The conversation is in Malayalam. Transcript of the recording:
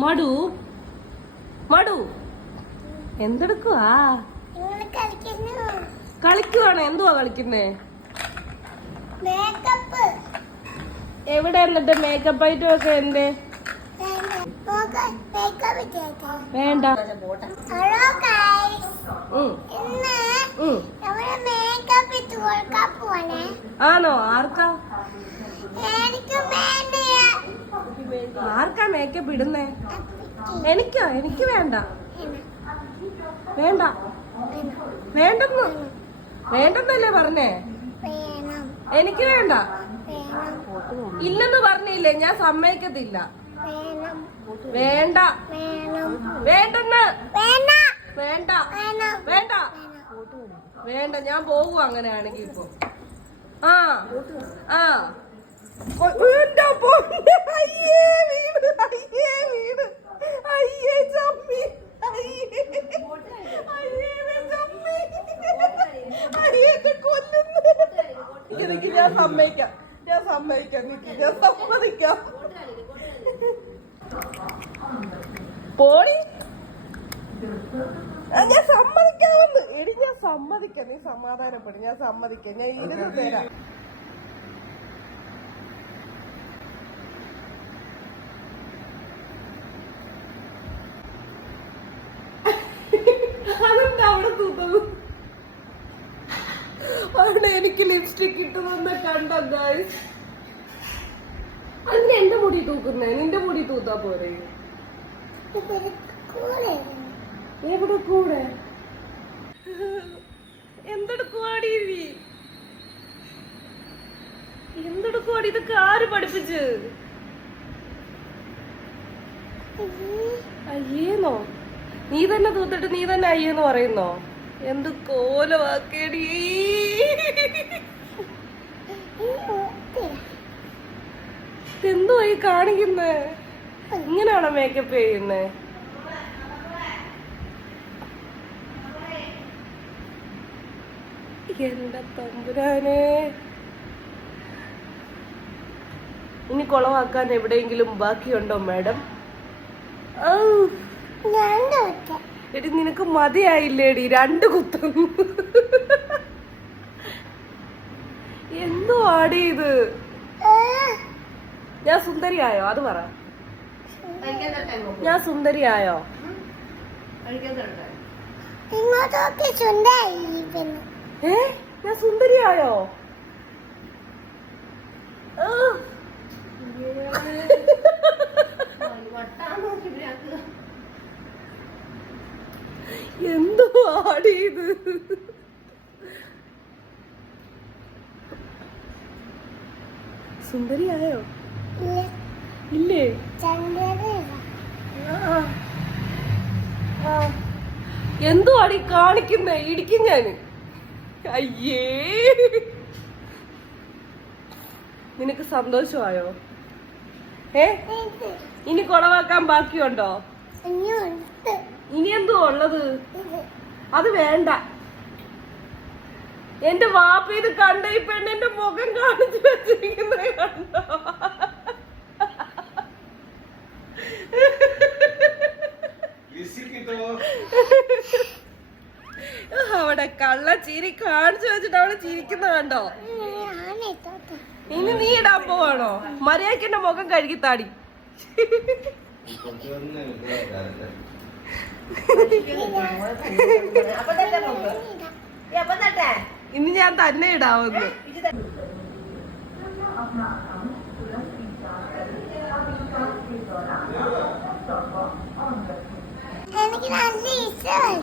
മടു മടു എന്തെടുക്കുവാ? കളിക്കുവാണ്. എന്തുവാ കളിക്കുന്നേ? എവിടെ? എന്നിട്ട് മേക്കപ്പ് ഐറ്റം ഒക്കെ എന്തേ? വേണ്ട. ആണോ? ആർക്കാ ആർക്കാ മേക്കപ്പ് ഇടുന്നേ? എനിക്കോ? എനിക്ക് വേണ്ട. വേണ്ട വേണ്ടെന്ന് വേണ്ടെന്നല്ലേ പറഞ്ഞേ? എനിക്ക് വേണ്ട. ഇല്ലെന്ന് പറഞ്ഞില്ലേ? ഞാൻ സമ്മതിക്കത്തില്ല. വേണ്ട വേണ്ടെന്ന്. വേണ്ട വേണ്ട വേണ്ട. ഞാൻ പോകും അങ്ങനെയാണെങ്കി. ഇപ്പൊ ആ ആ അയ്യേ വീട്, അയ്യേ വീട്, അയ്യേ ചമ്മി, എനിക്ക് ഞാൻ സമ്മതിക്കാം. ഞാൻ സമ്മതിക്കാം. ഞാൻ സമ്മതിക്കാം. പോടി. ഞാൻ സമ്മതിക്കാമെന്ന്. എടി ഞാൻ സമ്മതിക്കാം. നീ സമാധാനപ്പെടും. ഞാൻ സമ്മതിക്കാം. ഞാൻ 20 തരാം. അതെന്താ അവിടെ തൂത്തത്? അവിടെ എനിക്ക് ലിപ്സ്റ്റിക് ഇട്ടുന്ന കണ്ടോ ഗൈസ്? അതിന് എന്റെ മുടി തൂക്കുന്നേ? നിന്റെ മുടി തൂത്താ പോരെ? എവിടെ കൂടെ? എന്തെടുക്കുവാടി? എന്തെടുക്കുവാടി? ഇതൊക്കെ ആര് പഠിപ്പിച്ച്? അയ്യേന്നോ? നീ തന്നെ തൂത്തിട്ട് നീ തന്നെ അയ്യെന്ന് പറയുന്നോ? എന്ത് കോലവാക്കേടി. എന്തുവായി കാണിക്കുന്നേ? ഇങ്ങനെയാണോ മേക്കപ്പ് ചെയ്യുന്നേ? എന്റെ തമ്പുരാനെ. ഇനി കുളവാക്കാൻ എവിടെയെങ്കിലും ബാക്കിയുണ്ടോ മാഡം? എടി നിനക്ക് മതിയായില്ലേടി 2 കുത്തും? എന്തോ ആടി ഇത്? ഞാൻ സുന്ദരിയായോ? അത് പറ. ഞാൻ സുന്ദരിയായോ? ഞാൻ സുന്ദരിയായോ? എന്തോ ആടി ഇത്? സുന്ദരിയായോ? ഇല്ലേ? എന്തോ ആടി കാണിക്കുന്നേ? ഇടിക്കും ഞാന്. അയ്യേ. നിനക്ക് സന്തോഷമായോ? ഇനി കുളവാക്കാൻ ബാക്കിയുണ്ടോ? ഇനി എന്തോ ഉള്ളത്? അത് വേണ്ട. എന്റെ വാപ്പ ഇത് കണ്ട ഈ പെണ്ണിന്റെ മുഖം കാണിച്ചു വെച്ചിരിക്കുന്നത് കണ്ടോ? അവിടെ കള്ള ചിരി കാണിച്ചു വെച്ചിട്ട് അവിടെ ചിരിക്കുന്ന കണ്ടോ? ഇനി നീ ഇടാൻ പോവാണോ? മര്യാദയ്ക്ക് എന്റെ മുഖം കഴുകി താടി. ഇനി ഞാൻ തന്നെ ഇടാവുന്നു. എനിക്ക് നല്ല ഇഷ്ടമായി.